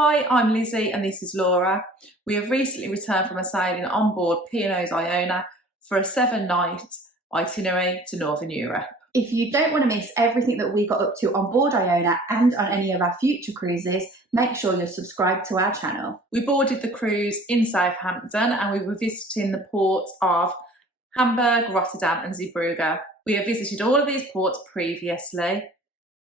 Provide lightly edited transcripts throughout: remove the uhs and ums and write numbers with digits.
Hi, I'm Lizzie and this is Laura. We have recently returned from a sailing on board P&O Iona for a 7-night itinerary to Northern Europe. If you don't want to miss everything that we got up to on board Iona and on any of our future cruises, make sure you're subscribed to our channel. We boarded the cruise in Southampton and we were visiting the ports of Hamburg, Rotterdam and Bruge. We have visited all of these ports previously,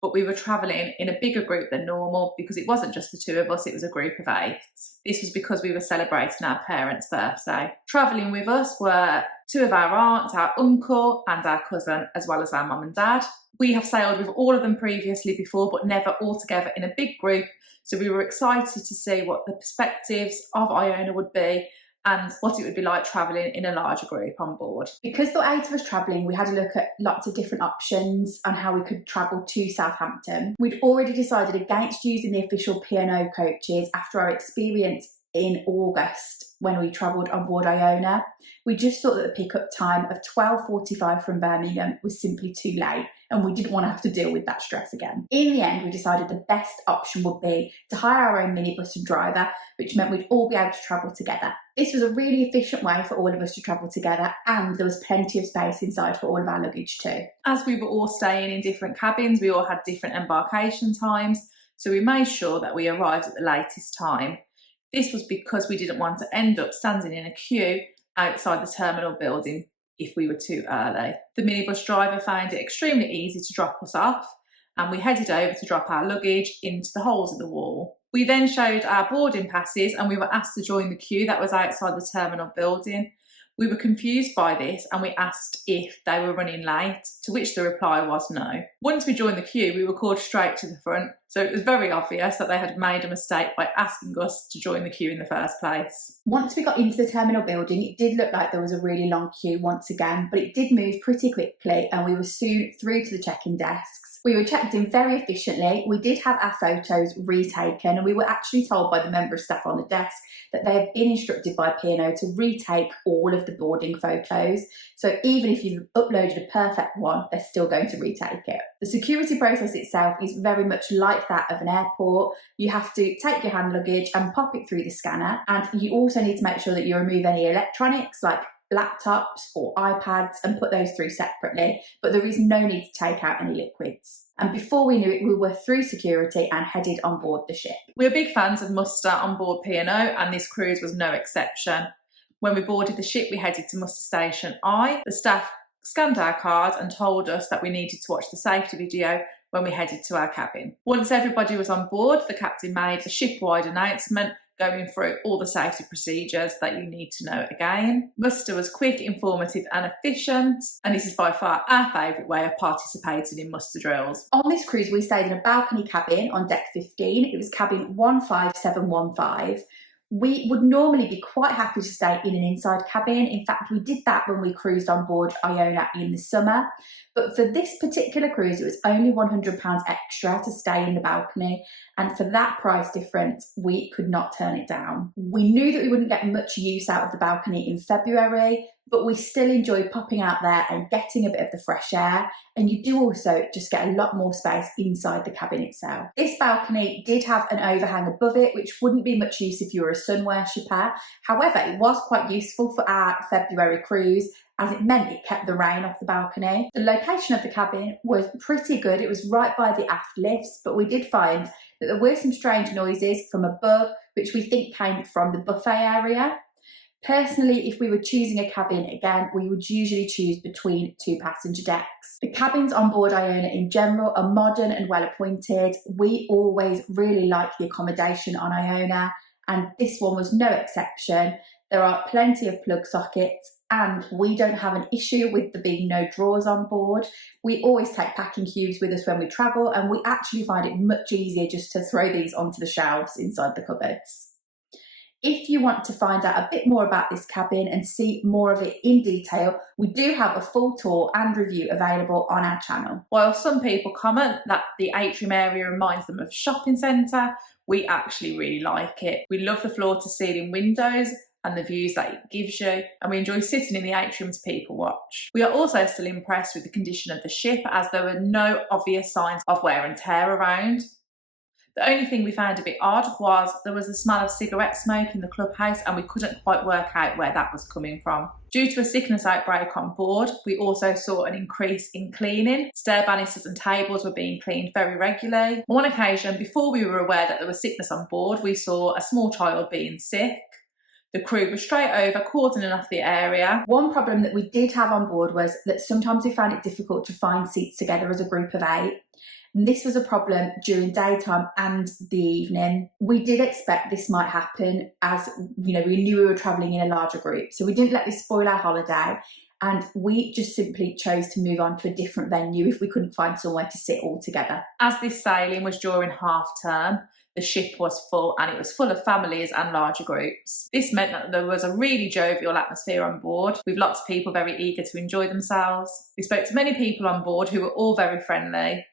but we were travelling in a bigger group than normal because it wasn't just the two of us, it was a group of 8. This was because we were celebrating our parents' birthday. Travelling with us were 2 of our aunts, our uncle and our cousin, as well as our mum and dad. We have sailed with all of them previously before, but never all together in a big group, so we were excited to see what the perspectives of Iona would be and what it would be like travelling in a larger group on board. Because the 8 of us travelling, we had a look at lots of different options on how we could travel to Southampton. We'd already decided against using the official P&O coaches after our experience in August when we travelled on board Iona. We just thought that the pickup time of 12:45 from Birmingham was simply too late and we didn't want to have to deal with that stress again. In the end, we decided the best option would be to hire our own minibus and driver, which meant we'd all be able to travel together. This was a really efficient way for all of us to travel together, and there was plenty of space inside for all of our luggage too. As we were all staying in different cabins, we all had different embarkation times, so we made sure that we arrived at the latest time. This was because we didn't want to end up standing in a queue outside the terminal building if we were too early. The minibus driver found it extremely easy to drop us off, and we headed over to drop our luggage into the holes in the wall. We then showed our boarding passes and we were asked to join the queue that was outside the terminal building. We were confused by this and we asked if they were running late, to which the reply was no. Once we joined the queue, we were called straight to the front, so it was very obvious that they had made a mistake by asking us to join the queue in the first place. Once we got into the terminal building, it did look like there was a really long queue once again, but it did move pretty quickly and we were soon through to the check-in desks. We were checked in very efficiently. We did have our photos retaken and we were actually told by the member of staff on the desk that they have been instructed by P&O to retake all of the boarding photos. So even if you've uploaded a perfect one, they're still going to retake it. The security process itself is very much like that of an airport. You have to take your hand luggage and pop it through the scanner, and you also need to make sure that you remove any electronics like laptops or iPads and put those through separately, but there is no need to take out any liquids. And before we knew it, we were through security and headed on board the ship. We're big fans of muster on board P&O and this cruise was no exception. When we boarded the ship, we headed to muster station I. The staff scanned our cards and told us that we needed to watch the safety video when we headed to our cabin. Once everybody was on board, the captain made a ship-wide announcement going through all the safety procedures that you need to know again. Muster was quick, informative and efficient, and this is by far our favourite way of participating in muster drills. On this cruise, we stayed in a balcony cabin on deck 15. It was cabin 15715. We would normally be quite happy to stay in an inside cabin. In fact, we did that when we cruised on board Iona in the summer. But for this particular cruise, it was only £100 extra to stay in the balcony. And for that price difference, we could not turn it down. We knew that we wouldn't get much use out of the balcony in February, but we still enjoyed popping out there and getting a bit of the fresh air. And you do also just get a lot more space inside the cabin itself. This balcony did have an overhang above it, which wouldn't be much use if you were a sun worshipper. However, it was quite useful for our February cruise, as it meant it kept the rain off the balcony. The location of the cabin was pretty good. It was right by the aft lifts, but we did find that there were some strange noises from above, which we think came from the buffet area. Personally, if we were choosing a cabin again, we would usually choose between 2 passenger decks. The cabins on board Iona in general are modern and well appointed. We always really like the accommodation on Iona, and this one was no exception. There are plenty of plug sockets, and we don't have an issue with there being no drawers on board. We always take packing cubes with us when we travel, and we actually find it much easier just to throw these onto the shelves inside the cupboards. If you want to find out a bit more about this cabin and see more of it in detail, we do have a full tour and review available on our channel. While some people comment that the atrium area reminds them of a shopping centre, we actually really like it. We love the floor-to-ceiling windows and the views that it gives you, and we enjoy sitting in the atrium to people watch. We are also still impressed with the condition of the ship, as there were no obvious signs of wear and tear around. The only thing we found a bit odd was there was the smell of cigarette smoke in the clubhouse, and we couldn't quite work out where that was coming from. Due to a sickness outbreak on board, we also saw an increase in cleaning. Stair banisters and tables were being cleaned very regularly. On one occasion, before we were aware that there was sickness on board, we saw a small child being sick. The crew was straight over, cordoning off the area. One problem that we did have on board was that sometimes we found it difficult to find seats together as a group of 8. And this was a problem during daytime and the evening. We did expect this might happen, as we knew we were travelling in a larger group. So we didn't let this spoil our holiday, and we just simply chose to move on to a different venue if we couldn't find somewhere to sit all together. As this sailing was during half term, the ship was full, and it was full of families and larger groups. This meant that there was a really jovial atmosphere on board, with lots of people very eager to enjoy themselves. We spoke to many people on board who were all very friendly,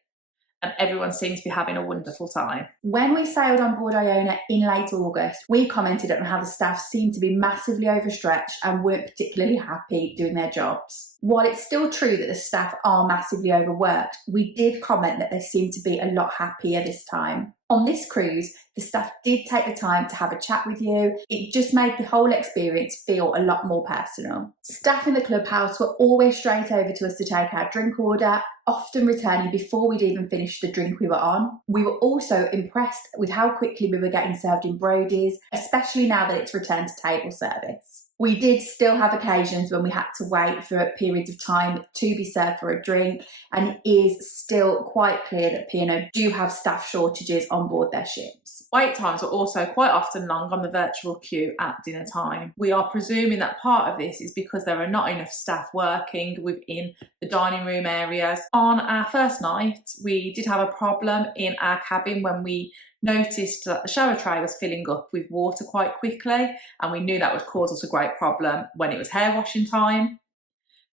and everyone seemed to be having a wonderful time. When we sailed on board Iona in late August, we commented on how the staff seemed to be massively overstretched and weren't particularly happy doing their jobs. While it's still true that the staff are massively overworked, we did comment that they seemed to be a lot happier this time. On this cruise, the staff did take the time to have a chat with you. It just made the whole experience feel a lot more personal. Staff in the clubhouse were always straight over to us to take our drink order, often returning before we'd even finished the drink we were on. We were also impressed with how quickly we were getting served in Brody's, especially now that it's returned to table service. We did still have occasions when we had to wait for periods of time to be served for a drink, and it is still quite clear that P&O do have staff shortages on board their ships. Wait times are also quite often long on the virtual queue at dinner time. We are presuming that part of this is because there are not enough staff working within the dining room areas. On our first night, we did have a problem in our cabin when we noticed that the shower tray was filling up with water quite quickly, and we knew that would cause us a great problem when it was hair washing time.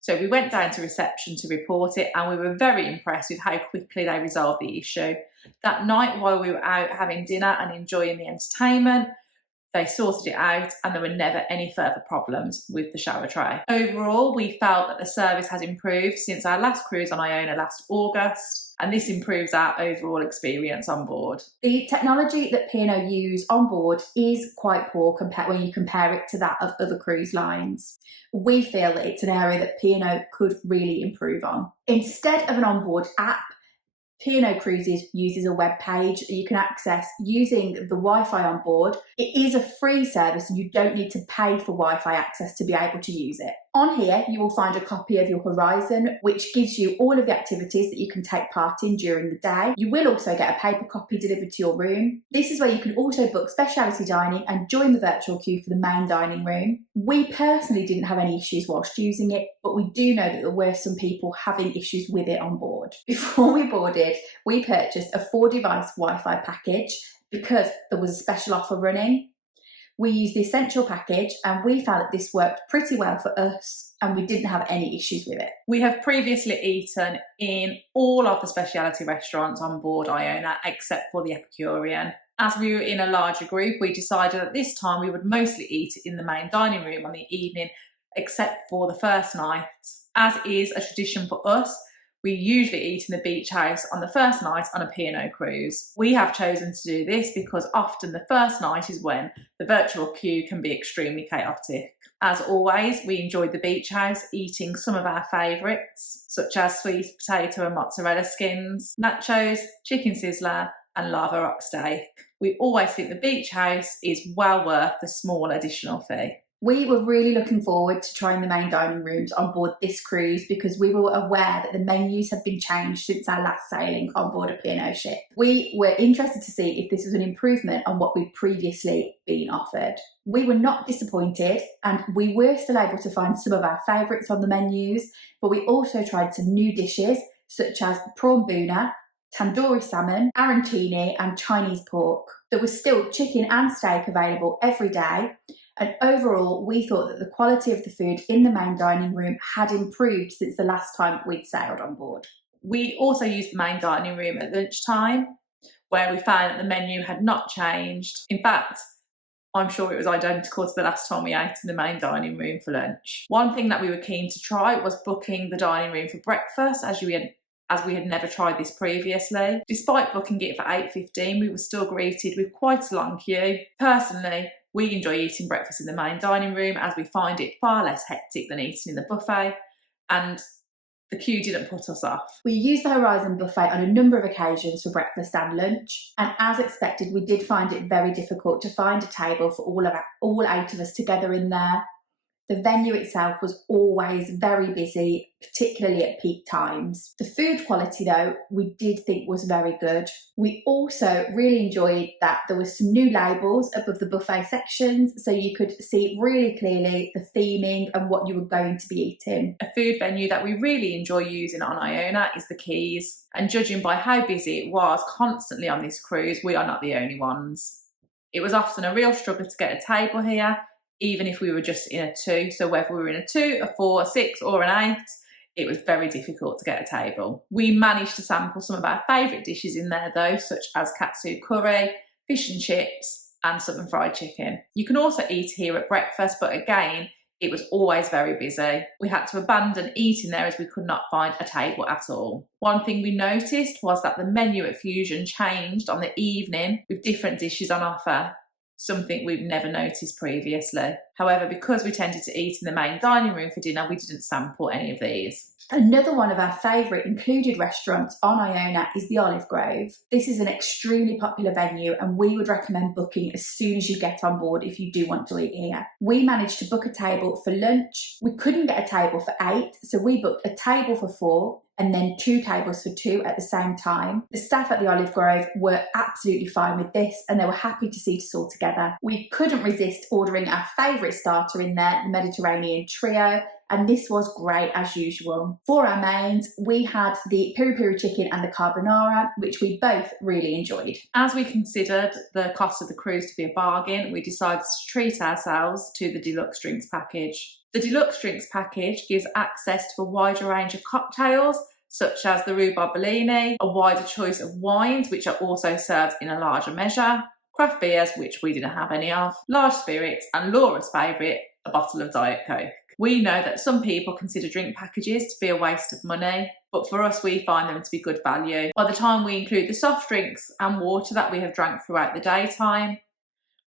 So we went down to reception to report it, and we were very impressed with how quickly they resolved the issue. That night, while we were out having dinner and enjoying the entertainment, they sorted it out, and there were never any further problems with the shower tray. Overall, we felt that the service has improved since our last cruise on Iona last August, and this improves our overall experience on board. The technology that P&O use on board is quite poor when you compare it to that of other cruise lines. We feel that it's an area that P&O could really improve on. Instead of an onboard app, P&O Cruises uses a web page that you can access using the Wi-Fi on board. It is a free service and you don't need to pay for Wi-Fi access to be able to use it. On here, you will find a copy of your Horizon, which gives you all of the activities that you can take part in during the day. You will also get a paper copy delivered to your room. This is where you can also book specialty dining and join the virtual queue for the main dining room. We personally didn't have any issues whilst using it, but we do know that there were some people having issues with it on board. Before we boarded, we purchased a 4-device Wi-Fi package because there was a special offer running. We used the Essential package and we found that this worked pretty well for us and we didn't have any issues with it. We have previously eaten in all of the specialty restaurants on board Iona except for the Epicurean. As we were in a larger group, we decided that this time we would mostly eat in the main dining room on the evening except for the first night. As is a tradition for us, we usually eat in the beach house on the first night on a P&O cruise. We have chosen to do this because often the first night is when the virtual queue can be extremely chaotic. As always, we enjoyed the beach house, eating some of our favourites, such as sweet potato and mozzarella skins, nachos, chicken sizzler, and lava rock steak. We always think the beach house is well worth the small additional fee. We were really looking forward to trying the main dining rooms on board this cruise because we were aware that the menus had been changed since our last sailing on board a P&O ship. We were interested to see if this was an improvement on what we'd previously been offered. We were not disappointed and we were still able to find some of our favourites on the menus, but we also tried some new dishes such as prawn boona, tandoori salmon, arancini and Chinese pork. There was still chicken and steak available every day. And overall, we thought that the quality of the food in the main dining room had improved since the last time we'd sailed on board. We also used the main dining room at lunchtime, where we found that the menu had not changed. In fact, I'm sure it was identical to the last time we ate in the main dining room for lunch. One thing that we were keen to try was booking the dining room for breakfast, as you as we had never tried this previously. Despite booking it for 8:15, we were still greeted with quite a long queue. Personally, we enjoy eating breakfast in the main dining room as we find it far less hectic than eating in the buffet, and the queue didn't put us off. We used the Horizon buffet on a number of occasions for breakfast and lunch, and as expected, we did find it very difficult to find a table for all 8 of us together in there. The venue itself was always very busy, particularly at peak times. The food quality, though, we did think was very good. We also really enjoyed that there were some new labels above the buffet sections, so you could see really clearly the theming and what you were going to be eating. A food venue that we really enjoy using on Iona is the Quays, and judging by how busy it was constantly on this cruise, we are not the only ones. It was often a real struggle to get a table here, even if we were just in a 2. So whether we were in a 2, a 4, a 6 or an 8, it was very difficult to get a table. We managed to sample some of our favourite dishes in there though, such as katsu curry, fish and chips and southern fried chicken. You can also eat here at breakfast, but again, it was always very busy. We had to abandon eating there as we could not find a table at all. One thing we noticed was that the menu at Fusion changed on the evening with different dishes on offer, something we've never noticed previously. However, because we tended to eat in the main dining room for dinner, we didn't sample any of these. Another one of our favourite included restaurants on Iona is the Olive Grove. This is an extremely popular venue and we would recommend booking as soon as you get on board if you do want to eat here. We managed to book a table for lunch. We couldn't get a table for 8, so we booked a table for 4 and then 2 tables for 2 at the same time. The staff at the Olive Grove were absolutely fine with this and they were happy to seat us all together. We couldn't resist ordering our favourite starter in there, the Mediterranean Trio, and this was great as usual. For our mains, we had the peri peri chicken and the carbonara, which we both really enjoyed. As we considered the cost of the cruise to be a bargain, we decided to treat ourselves to the Deluxe Drinks package. The Deluxe Drinks package gives access to a wider range of cocktails, such as the rhubarb Bellini, a wider choice of wines, which are also served in a larger measure, craft beers, which we didn't have any of, large spirits, and Laura's favourite, a bottle of Diet Coke. We know that some people consider drink packages to be a waste of money, but for us we find them to be good value. By the time we include the soft drinks and water that we have drank throughout the daytime,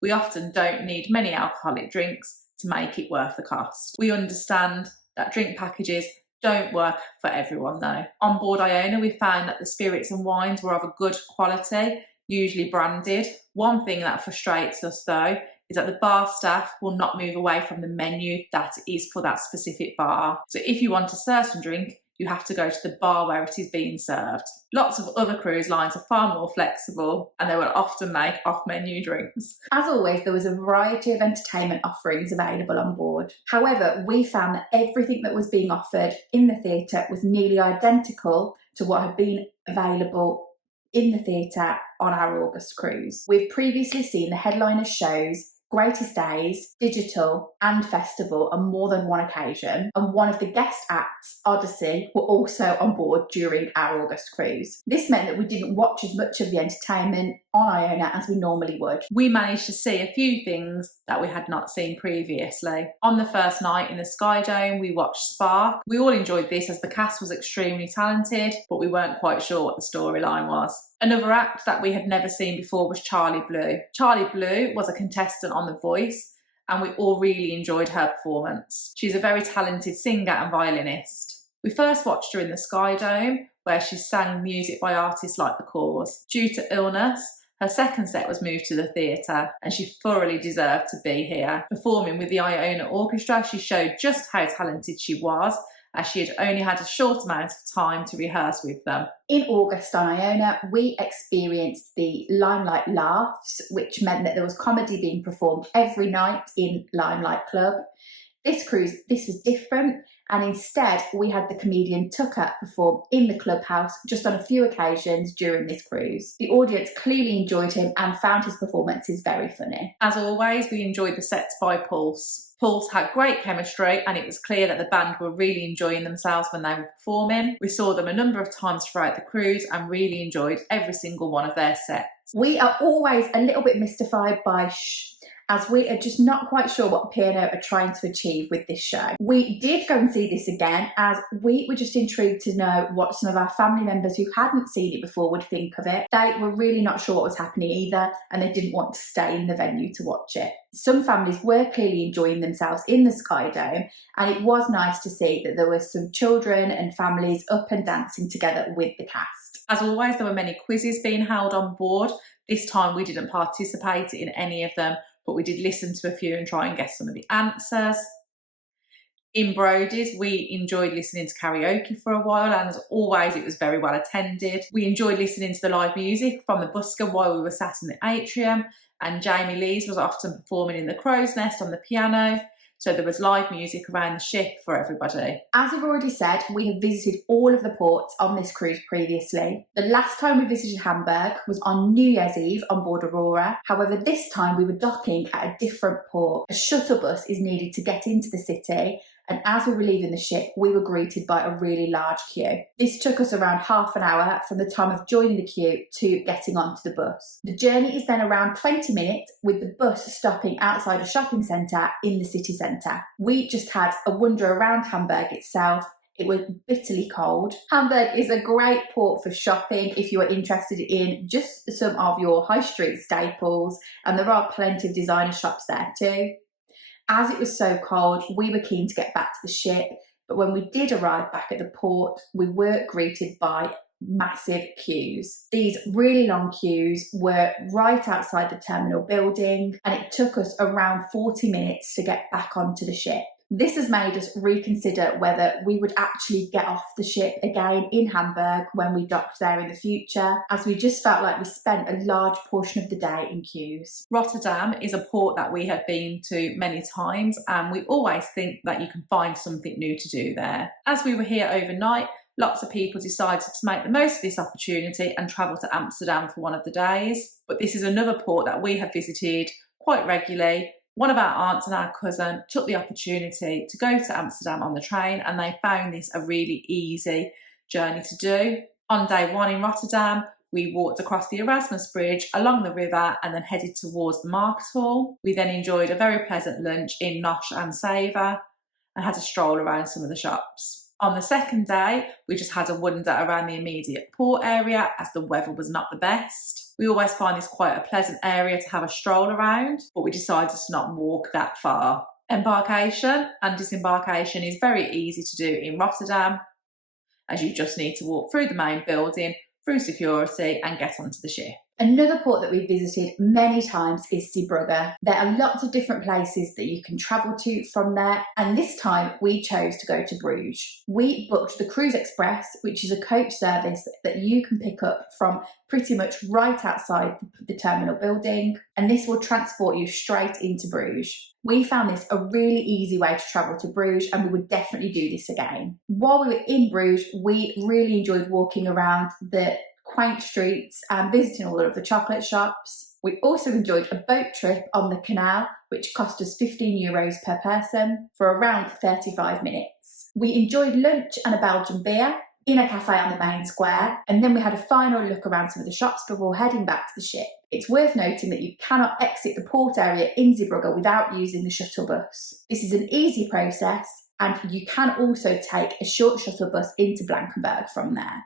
we often don't need many alcoholic drinks to make it worth the cost. We understand that drink packages don't work for everyone though. On board Iona, we found that the spirits and wines were of a good quality, usually branded. One thing that frustrates us though is that the bar staff will not move away from the menu that is for that specific bar. So if you want a certain drink, you have to go to the bar where it is being served. Lots of other cruise lines are far more flexible and they will often make off-menu drinks. As always, there was a variety of entertainment offerings available on board. However, we found that everything that was being offered in the theatre was nearly identical to what had been available in the theatre on our August cruise. We've previously seen the headliner shows Greatest Days, Digital and Festival on more than one occasion, and one of the guest acts, Odyssey, were also on board during our August cruise. This meant that we didn't watch as much of the entertainment on Iona as we normally would. We managed to see a few things that we had not seen previously. On the first night in the Sky Dome, we watched Spark. We all enjoyed this as the cast was extremely talented, but we weren't quite sure what the storyline was. Another act that we had never seen before was Charlie Blue. Charlie Blue was a contestant on The Voice and we all really enjoyed her performance. She's a very talented singer and violinist. We first watched her in the Sky Dome where she sang music by artists like The Cause. Due to illness, her second set was moved to the theatre and she thoroughly deserved to be here. Performing with the Iona Orchestra, she showed just how talented she was as she had only had a short amount of time to rehearse with them. In August on Iona, we experienced the Limelight Laughs, which meant that there was comedy being performed every night in Limelight Club. This cruise, this was different, and instead we had the comedian Tucker perform in the clubhouse just on a few occasions during this cruise. The audience clearly enjoyed him and found his performances very funny. As always, we enjoyed the sets by Pulse. Pulse had great chemistry and it was clear that the band were really enjoying themselves when they were performing. We saw them a number of times throughout the cruise and really enjoyed every single one of their sets. We are always a little bit mystified by as we are just not quite sure what P&O are trying to achieve with this show. We did go and see this again as we were just intrigued to know what some of our family members who hadn't seen it before would think of it. They were really not sure what was happening either, and they didn't want to stay in the venue to watch it. Some families were clearly enjoying themselves in the Sky Dome, and it was nice to see that there were some children and families up and dancing together with the cast. As always, there were many quizzes being held on board. This time we didn't participate in any of them, but we did listen to a few and try and guess some of the answers. In Brody's, we enjoyed listening to karaoke for a while, and as always, it was very well attended. We enjoyed listening to the live music from the busker while we were sat in the atrium, and Jamie Lees was often performing in the crow's nest on the piano. So there was live music around the ship for everybody. As I've already said, we have visited all of the ports on this cruise previously. The last time we visited Hamburg was on New Year's Eve on board Aurora. However, this time we were docking at a different port. A shuttle bus is needed to get into the city, and as we were leaving the ship, we were greeted by a really large queue. This took us around half an hour from the time of joining the queue to getting onto the bus. The journey is then around 20 minutes, with the bus stopping outside a shopping centre in the city centre. We just had a wander around Hamburg itself. It was bitterly cold. Hamburg is a great port for shopping if you are interested in just some of your high street staples, and there are plenty of designer shops there too. As it was so cold, we were keen to get back to the ship, but when we did arrive back at the port, we were greeted by massive queues. These really long queues were right outside the terminal building, and it took us around 40 minutes to get back onto the ship. This has made us reconsider whether we would actually get off the ship again in Hamburg when we docked there in the future, as we just felt like we spent a large portion of the day in queues. Rotterdam is a port that we have been to many times, and we always think that you can find something new to do there. As we were here overnight, lots of people decided to make the most of this opportunity and travel to Amsterdam for one of the days. But this is another port that we have visited quite regularly. One of our aunts and our cousin took the opportunity to go to Amsterdam on the train, and they found this a really easy journey to do. On day one in Rotterdam, we walked across the Erasmus Bridge along the river and then headed towards the market hall. We then enjoyed a very pleasant lunch in Nosh and Savour and had a stroll around some of the shops. On the second day, we just had a wander around the immediate port area as the weather was not the best. We always find this quite a pleasant area to have a stroll around, but we decided to not walk that far. Embarkation and disembarkation is very easy to do in Rotterdam, as you just need to walk through the main building, through security, and get onto the ship. Another port that we've visited many times is Bruge. There are lots of different places that you can travel to from there, and this time we chose to go to Bruges. We booked the Cruise Express, which is a coach service that you can pick up from pretty much right outside the terminal building, and this will transport you straight into Bruges. We found this a really easy way to travel to Bruges, and we would definitely do this again. While we were in Bruges, we really enjoyed walking around the quaint streets and visiting all of the chocolate shops. We also enjoyed a boat trip on the canal, which cost us €15 per person for around 35 minutes. We enjoyed lunch and a Belgian beer in a cafe on the main square, and then we had a final look around some of the shops before heading back to the ship. It's worth noting that you cannot exit the port area in Zeebrugge without using the shuttle bus. This is an easy process, and you can also take a short shuttle bus into Blankenberg from there.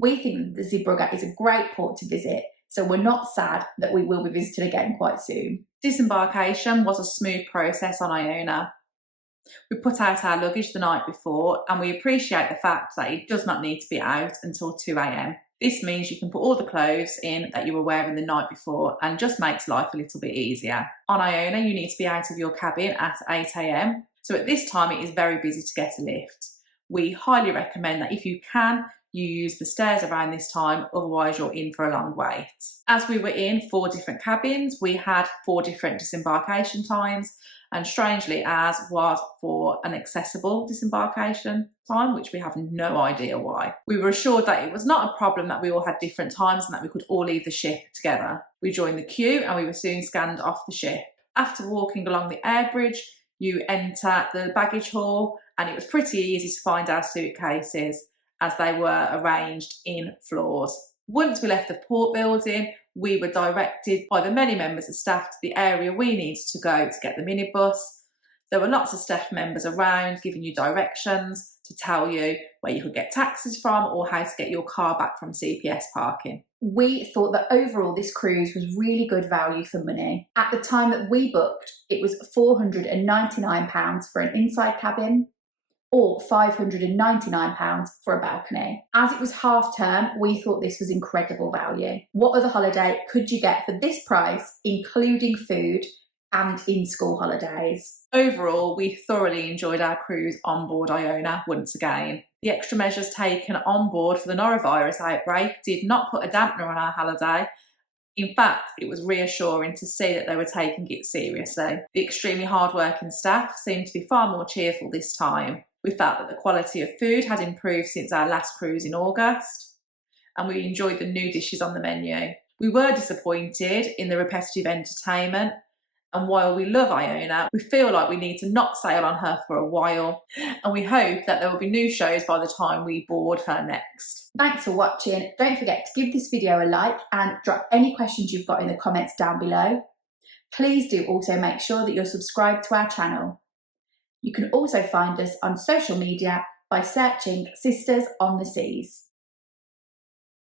We think that Zeebrugge is a great port to visit, so we're not sad that we will be visiting again quite soon. Disembarkation was a smooth process on Iona. We put out our luggage the night before, and we appreciate the fact that it does not need to be out until 2 a.m. This means you can put all the clothes in that you were wearing the night before and just makes life a little bit easier. On Iona, you need to be out of your cabin at 8 a.m, so at this time it is very busy to get a lift. We highly recommend that if you can, you use the stairs around this time, otherwise you're in for a long wait. As we were in 4 different cabins, we had 4 different disembarkation times, and strangely ours was for an accessible disembarkation time, which we have no idea why. We were assured that it was not a problem that we all had different times and that we could all leave the ship together. We joined the queue and we were soon scanned off the ship. After walking along the air bridge, you enter the baggage hall, and it was pretty easy to find our suitcases as they were arranged in floors. Once we left the port building, we were directed by the many members of staff to the area we needed to go to get the minibus. There were lots of staff members around giving you directions to tell you where you could get taxis from or how to get your car back from CPS parking. We thought that overall this cruise was really good value for money. At the time that we booked, it was £499 for an inside cabin or £599 for a balcony. As it was half term, we thought this was incredible value. What other holiday could you get for this price, including food and in-school holidays? Overall, we thoroughly enjoyed our cruise on board Iona once again. The extra measures taken on board for the norovirus outbreak did not put a dampener on our holiday. In fact, it was reassuring to see that they were taking it seriously. The extremely hard-working staff seemed to be far more cheerful this time. We felt that the quality of food had improved since our last cruise in August, and we enjoyed the new dishes on the menu. We were disappointed in the repetitive entertainment, and while we love Iona, we feel like we need to not sail on her for a while, and we hope that there will be new shows by the time we board her next. Thanks for watching. Don't forget to give this video a like and drop any questions you've got in the comments down below. Please do also make sure that you're subscribed to our channel. You can also find us on social media by searching Sisters on the Seas.